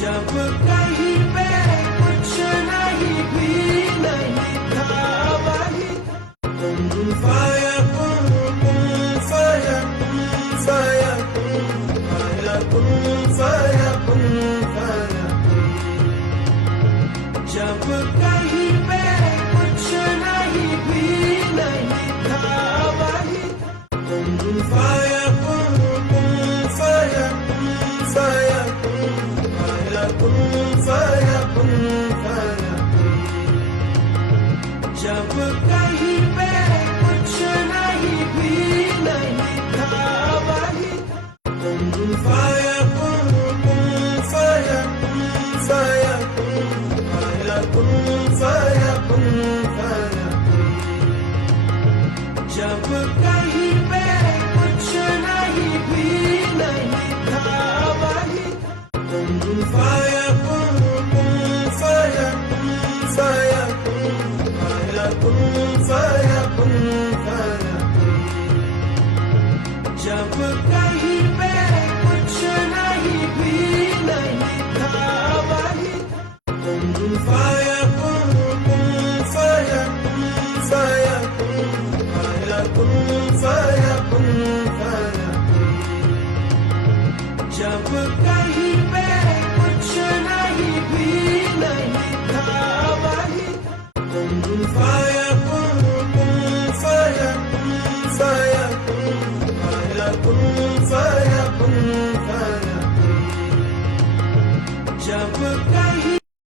जब कहीं पे कुछ नहीं भी नहीं था वही फयकुन फयकुन फयकुन फयकुन जब कहीं पे कुछ नहीं भी नहीं था वही फयकुन फयकुन फयकुन फयकुन जब कहीं पे कुछ नहीं भी नहीं था वही फयकुन फयकुन फयकुन फयकुन जब कहीं पे कुछ नहीं भी नहीं था वही फयकुन फयकुन फयकुन फयकुन जब कहीं पे कुछ नहीं भी नहीं था वही